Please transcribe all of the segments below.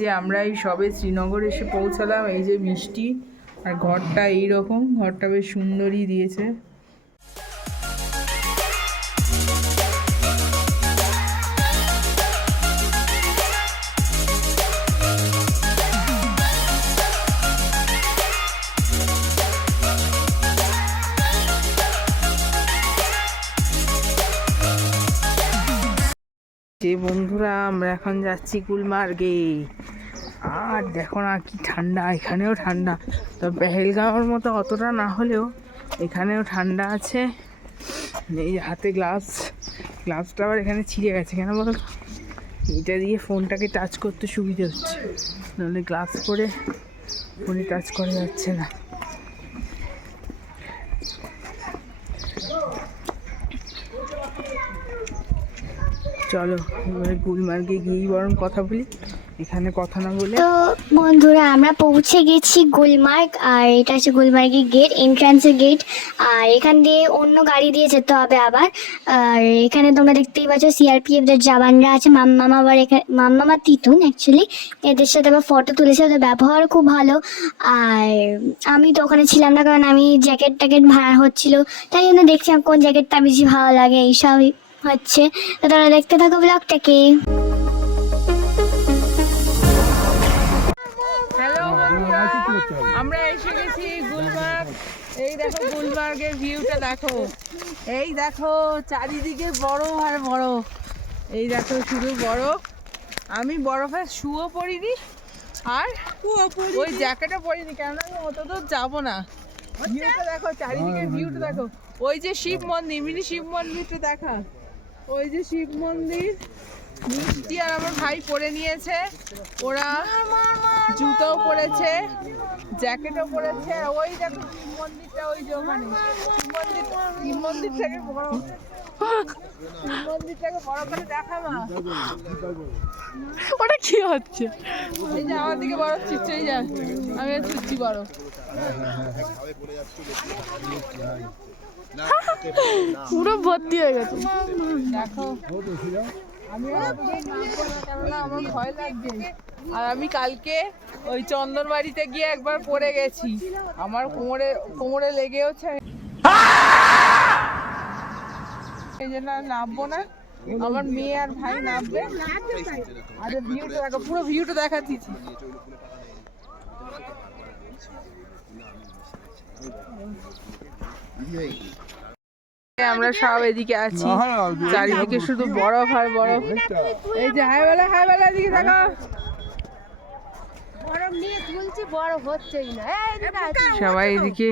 যে আমরা এই সবে শ্রীনগর এসে পৌঁছালাম। এই যে মিষ্টি, আর ঘরটা এইরকম, ঘরটা বেশ সুন্দরই দিয়েছে। যে বন্ধুরা, আমরা এখন যাচ্ছি গুলমার্গে। আর দেখো না কি ঠান্ডা, এখানেও ঠান্ডা। তো পেহেলগাঁওর মতো অতটা না হলেও এখানেও ঠান্ডা আছে। এই হাতে গ্লাভসটা আবার এখানে ছিঁড়ে গেছে কেন বলো? এটা দিয়ে ফোনটাকে টাচ করতে সুবিধা হচ্ছে, নাহলে গ্লাভস পরে ফোনে টাচ করা যাচ্ছে না। চলো এবারে গুলমার্গে গিয়েই বরং কথা বলি, এখানে কথা না বলে। তো বন্ধুরা, আমরা পৌঁছে গেছি গুলমার্গ। আর এটা হচ্ছে গুলমার্গের গেট, এন্ট্রান্সের গেট। আর এখান দিয়ে অন্য গাড়ি দিয়ে যেতে হবে আবার। আর এখানে তোমরা দেখতেই পাচ্ছ সিআরপিএফ দের জওয়ানরা আছে। মাম্মামা আবার এখানে, মাম্মামা তিতুন অ্যাকচুয়ালি, এদের সাথে আবার ফটো তুলেছে। ওদের ব্যবহার খুব ভালো। আর আমি তো ওখানে ছিলাম না, কারণ আমি জ্যাকেট ভাড়া হচ্ছিল, তাই জন্য দেখছিলাম কোন জ্যাকেটটা বেশি ভালো লাগে, এইসবই হচ্ছে। তো তোমরা দেখতে থাকো ব্লগটাকে। হ্যালো বন্ধুরা, আমরা এসে গেছি গুলমার্গ। এই দেখো গুলমার্গের ভিউটা দেখো। এই দেখো চারিদিকে বরফ আর বরফ। এই দেখো শুধু বরফ। আমি বরফে শুও পড়িনি আর ওই জ্যাকেটও পরিনি, কেননা আমি অত দূর যাবো না। ভিউটা দেখো, চারিদিকে ভিউটা দেখো। ওই যে শিব মন্দির, মিনি শিব মন্দিরটা দেখা। ওই যে শিব মন্দির, মিষ্টি আর আমার ভাই পরে নিয়েছে। ওরা জুতোও পরেছে, জ্যাকেটও পরেছে। ওই দেখো শিব মন্দিরটা, ওই যে ওখানে শিব মন্দিরটাকে বড়, শিব মন্দিরটাকে বড় করে দেখা না। ওটা কি হচ্ছে? এই যে আমার দিকে বড় চিচ্ছে, এই যা আমি ছুটছি বড়। পুরো ভর্তি হয়ে গেছে দেখো। আমার ভয় লাগছে। আর আমি কালকে ওই চন্দনবাড়িতে গিয়ে একবার পড়ে গেছি, আমার কোমরে লেগেওছে। এই জন্য নামবো না, আমার মেয়ে আর ভাই নামবে। আর ভিউটা দেখো, পুরো ভিউটা দেখাচ্ছি। আমরা সব এদিকে আছি, চারিদিকে শুধু বরফ আর বরফ। এই যে হাই বেলা এদিকে দেখো, বরফ নিয়ে তুলছি, বরফ হচ্ছেই না। সবাই এদিকে,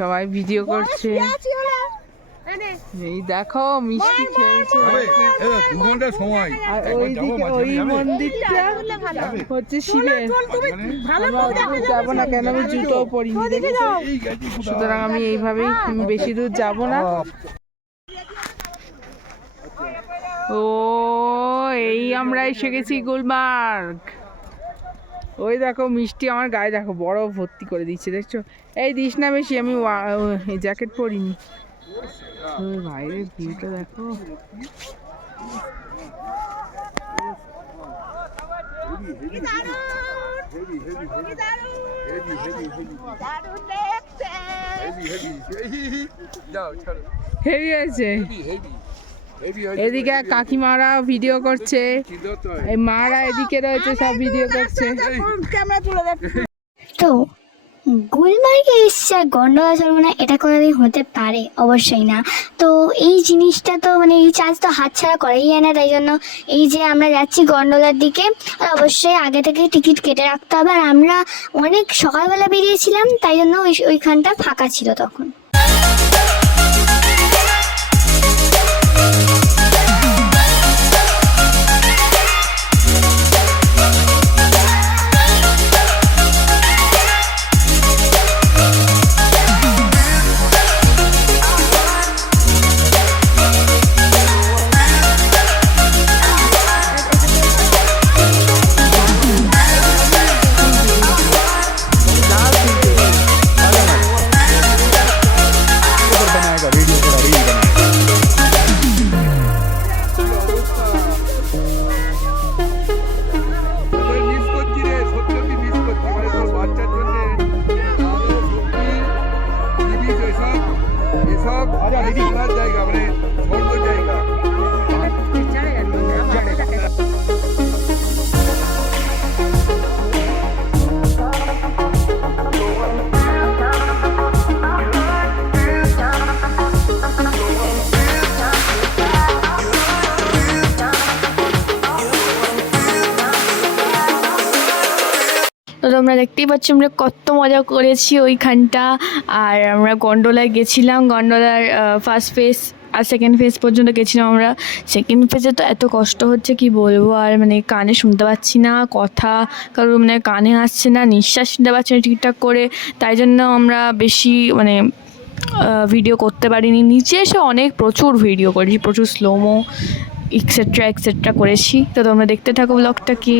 সবাই ভিডিও করছে। এই দেখো মিষ্টি খেলছে। আর ওইদিকে ওই মন্দিরটা হচ্ছে শিবের। যাবো না, কেন আমি জুতোও পরিনি, সুতরাং আমি এইভাবেই বেশি দূর যাবো না। ও এই আমরা এসে গেছি গুলমার্গ। ওই দেখো মিষ্টি আমার গায়ে দেখো বরফ ভর্তি করে দিচ্ছে, দেখছো? এই দিস না বেশি, আমি জ্যাকেট পরিনি। বাইরের ভিউটা দেখো। হেভি আছে। এদিকে কাকিমারা ভিডিও করছে, এই মারা এদিকে রয়েছে, সব ভিডিও করছে। তো গুলমার্গে এসছে আর গন্ডোলা চলবো না, এটা কোনোদিন হতে পারে? অবশ্যই না। তো এই জিনিসটা তো মানে এই চান্স তো হাতছাড়া করাই যায় না। তাই জন্য এই যে আমরা যাচ্ছি গন্ডোলার দিকে, আর অবশ্যই আগে থেকে টিকিট কেটে রাখতে হবে। আর আমরা অনেক সকালবেলা বেরিয়েছিলাম, তাই জন্য ওইখানটা ফাঁকা ছিল তখন। তোমরা দেখতেই পাচ্ছ আমরা কত মজা করেছি ওইখানটা। আর আমরা গন্ডোলায় গেছিলাম, গন্ডোলার ফার্স্ট ফেজ আর সেকেন্ড ফেজ পর্যন্ত গেছিলাম আমরা। সেকেন্ড ফেজে তো এত কষ্ট হচ্ছে কি বলবো, আর মানে কানে শুনতে পাচ্ছি না কথা, কারণ মানে কানে আসছে না, নিঃশ্বাস নিতে পারছি না ঠিকঠাক করে, তাই জন্য আমরা বেশি মানে ভিডিও করতে পারিনি। নিচে এসে প্রচুর ভিডিও করেছি, প্রচুর স্লোমো এক্সেট্রা করেছি। তো তোমরা দেখতে থাকো ব্লগটা কি।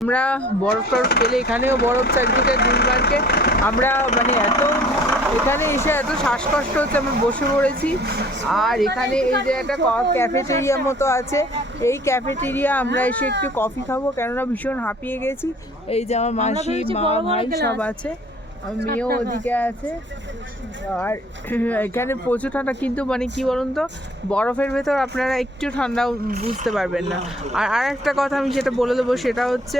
আমরা বরফ টরফ পেলে, এখানেও বরফ চারদিকে গুলমার্গে। আমরা মানে এখানে এসে এত শ্বাসকষ্ট হচ্ছে, আমরা বসে পড়েছি। আর এখানে এই যে একটা ক্যাফেটেরিয়া মতো আছে, এই ক্যাফেটেরিয়া আমরা এসে একটু কফি খাবো, কেননা ভীষণ হাঁপিয়ে গেছি। এই যে আমার মাসি, মা, ভাই সব আছে, আমার মেয়েও ওদিকে আছে। আর এখানে প্রচুর ঠান্ডা, কিন্তু মানে কি বলুন তো, বরফের ভেতর আপনারা একটু ঠান্ডা বুঝতে পারবেন না। আর একটা কথা আমি সেটা বলে দেবো, সেটা হচ্ছে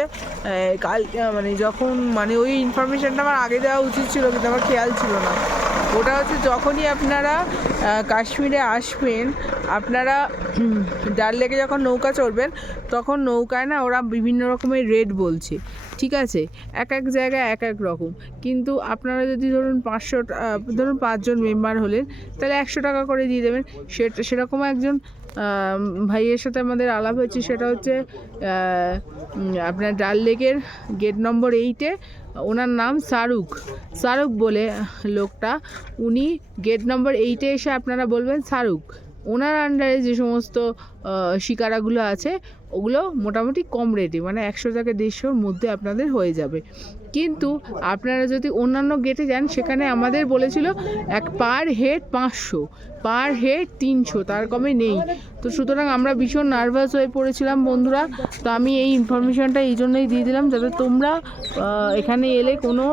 কাল মানে যখন মানে ওই ইনফরমেশানটা আমার আগে দেওয়া উচিত ছিল, কিন্তু আমার খেয়াল ছিল না। ওটা হচ্ছে যখনই আপনারা কাশ্মীরে আসবেন, আপনারা ডাল লেকে যখন নৌকা চড়বেন, তখন নৌকায় না ওরা বিভিন্ন রকমের রেট বলছে, ঠিক আছে, এক এক জায়গায় এক এক রকম। কিন্তু আপনারা যদি ধরুন 500 ধরুন 5 জন মেম্বার হলেন, তাহলে 100 টাকা করে দিয়ে দেবেন। সেরকম একজন ভাইয়ের সাথে আমাদের আলাপ হয়েছে, সেটা হচ্ছে আপনার ডাল লেকের গেট নম্বর 8-এ, ওনার নাম শাহরুখ বলে লোকটা। উনি গেট নম্বর 8-এ এসে আপনারা বলবেন শাহরুখ। ওনার আন্ডারে যে সমস্ত শিকারাগুলো আছে, ওগুলো মোটামুটি কম রেটে, মানে 100 থেকে 150-র মধ্যে আপনাদের হয়ে যাবে। কিন্তু আপনারা যদি অন্যান্য গেটে যান, সেখানে আমাদের বলেছিল পার হেড 500, পার হেড 300, তার কমে নেই। তো সুতরাং আমরা ভীষণ নার্ভাস হয়ে পড়েছিলাম বন্ধুরা। তো আমি এই ইনফরমেশনটা এই জন্যই দিয়ে দিলাম, যাতে তোমরা এখানে এলে কোনো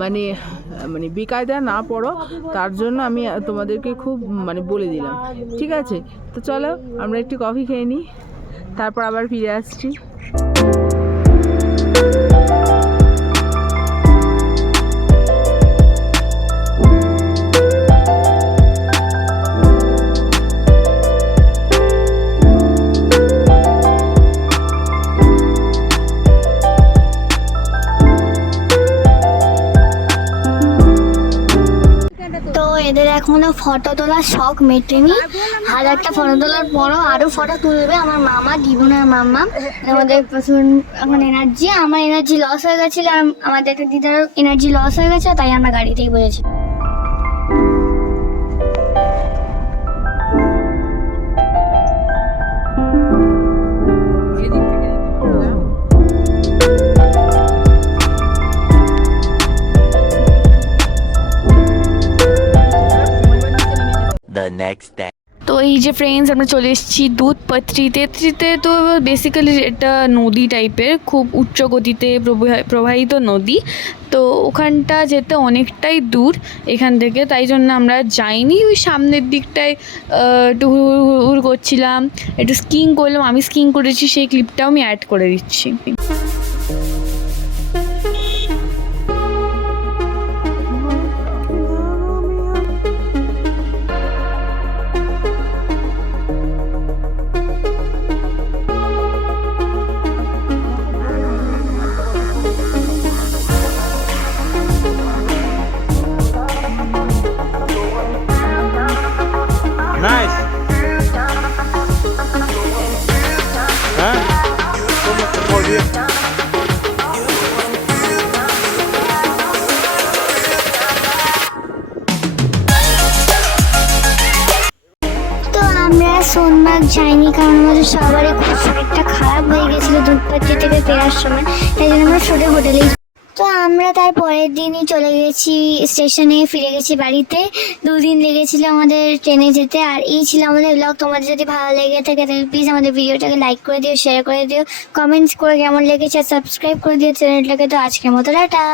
মানে বেকায়দা না পড়ো, তার জন্য আমি তোমাদেরকে খুব মানে বলে দিলাম, ঠিক আছে। তো চলো আমরা একটু কফি খেয়ে নিই, তারপর আবার ফিরে আসছি। তো এদের এখনো ফটো তোলার শখ মেটেনি। 1000টা ফটো তোলার পরও আরো ফটো তুলবে। আমার মামা, দিদুনের মামা, আমাদের প্রচুর এখন এনার্জি, আমার এনার্জি লস হয়ে গেছিল, আমাদের একটা দিদার এনার্জি লস হয়ে গেছে, তাই আমরা গাড়িতেই বলেছি। তো এই যে ফ্রেন্ডস, আমরা চলে এসেছি দুধপাত্রিতে। তো বেসিক্যালি এটা নদী টাইপের, খুব উচ্চ গতিতে প্রবাহিত নদী। তো ওখানটা যেতে অনেকটাই দূর এখান থেকে, তাই জন্য আমরা যাইনি। ওই সামনের দিকটায় একটু হুড় করছিলাম, একটু স্কিং করলাম। আমি স্কিং করেছি, সেই ক্লিপটাও আমি অ্যাড করে দিচ্ছি। Nice. Huh? সোনমার্গ যাইনি, কারণ আমাদের সবারই খুব শরীরটা খারাপ হয়ে গেছিলো দুধপাত্রি থেকে ফেরার সময়, তাই জন্য আমরা ছোটো হোটেলেই। তো আমরা তার পরের দিনই চলে গেছি স্টেশনে, ফিরে গেছি বাড়িতে। 2 দিন লেগেছিল আমাদের ট্রেনে যেতে। আর এই ছিল আমাদের ব্লগ। তোমাদের যদি ভালো লেগে থাকে তাহলে প্লিজ আমাদের ভিডিওটাকে লাইক করে দিও, শেয়ার করে দিও, কমেন্টস করে কেমন লেগেছে, সাবস্ক্রাইব করে দিও চ্যানেলটাকে। তো আজকের মতো টাটা।